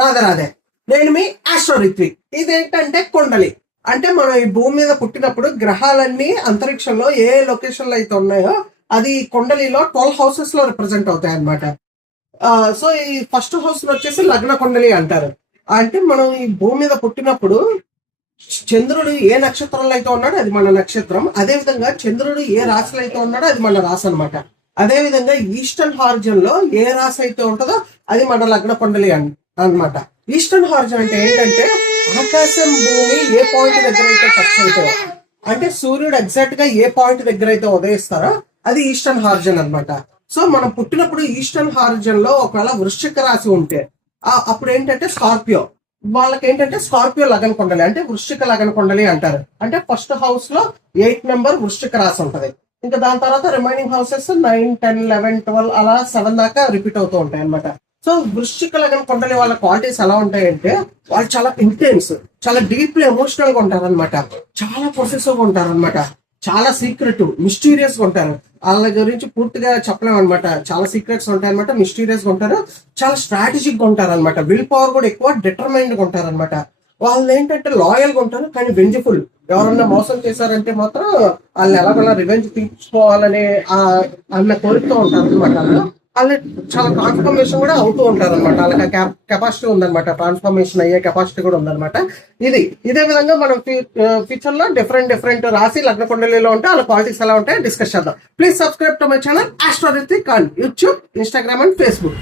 రాధే రాధే. నేను మీ ఆస్ట్రో రిత్విక్. ఇదేంటంటే కుండలి. అంటే మనం ఈ భూమి మీద పుట్టినప్పుడు గ్రహాలన్నీ అంతరిక్షంలో ఏ లొకేషన్ లో అయితే ఉన్నాయో అది కుండలిలో 12 హౌసెస్ లో రిప్రజెంట్ అవుతాయి అనమాట. సో ఈ ఫస్ట్ హౌస్ వచ్చేసి లగ్న కుండలి అంటారు. అంటే మనం ఈ భూమి మీద పుట్టినప్పుడు చంద్రుడు ఏ నక్షత్రంలో అయితే ఉన్నాడో అది మన నక్షత్రం. అదే విధంగా చంద్రుడు ఏ రాశిలో అయితే ఉన్నాడో అది మన రాశి అనమాట. అదే విధంగా ఈస్టర్న్ హారిజన్ లో ఏ రాశి అయితే ఉంటుందో అది మన లగ్న కుండలి అన్నమాట. ఈస్టర్న్ హారిజన్ అంటే ఏంటంటే ఆకాశం భూమి ఏ పాయింట్ దగ్గర అయితే టచ్ అవుతాయో, అంటే సూర్యుడు ఎగ్జాక్ట్ గా ఏ పాయింట్ దగ్గర అయితే ఉదయిస్తారో అది ఈస్టర్న్ హారిజన్ అన్నమాట. సో మనం పుట్టినప్పుడు ఈస్టర్న్ హారిజన్ లో ఒకవేళ వృశ్చిక రాశి ఉంటే అప్పుడు ఏంటంటే స్కార్పియో, వాళ్ళకి ఏంటంటే స్కార్పియో లగ్న కుండలి అంటే వృశ్చిక లగ్న కుండలి అంటారు. అంటే ఫస్ట్ హౌస్ లో 8 నెంబర్ వృశ్చిక రాశి ఉంటది. ఇంకా దాని తర్వాత రిమైనింగ్ హౌసెస్ 9, 10, 11, 12 అలా 7 దాకా రిపీట్ అవుతూ ఉంటాయి అనమాట. సో వృశ్చిక లగ్న కుండలి వాళ్ళ క్వాలిటీస్ ఎలా ఉంటాయంటే వాళ్ళు చాలా ఇంటెన్స్, చాలా డీప్లీ ఎమోషనల్ గా ఉంటారనమాట, చాలా పొసెసివ్ గా ఉంటారనమాట, చాలా సీక్రెట్ మిస్టీరియస్ గా ఉంటారు. వాళ్ళ గురించి పూర్తిగా చెప్పలేము అనమాట. చాలా సీక్రెట్స్ ఉంటాయి అనమాట, మిస్టీరియస్ గా ఉంటారు, చాలా స్ట్రాటజిక్ గా ఉంటారు అనమాట. విల్ పవర్ కూడా ఎక్కువ, డిటర్మైన్డ్ గా ఉంటారు అనమాట. వాళ్ళు ఏంటంటే లాయల్ గా ఉంటారు కానీ వెంజఫుల్. ఎవరన్నా మోసం చేశారంటే మాత్రం వాళ్ళు ఎలాగోలా రివెంజ్ తీర్చుకోవాలనే అన్న కోరికతో ఉంటారు అనమాట. వాళ్ళు చాలా ట్రాన్స్ఫర్మేషన్ కూడా అవుతూ ఉంటారు అనమాట. వాళ్ళకి కెపాసిటీ ఉందన్నమాట, ట్రాన్స్ఫర్మేషన్ అయ్యే కెపాసిటీ కూడా ఉందన్నమాట. ఇదే విధంగా మనం ఫ్యూచర్ లో డిఫరెంట్ రాశి లగ్న కుండలిలో ఉంటే వాళ్ళ క్వాలిటీస్ ఎలా ఉంటాయో డిస్కస్ చేద్దాం. Please subscribe to my channel Astro Ritvik on YouTube, Instagram and Facebook.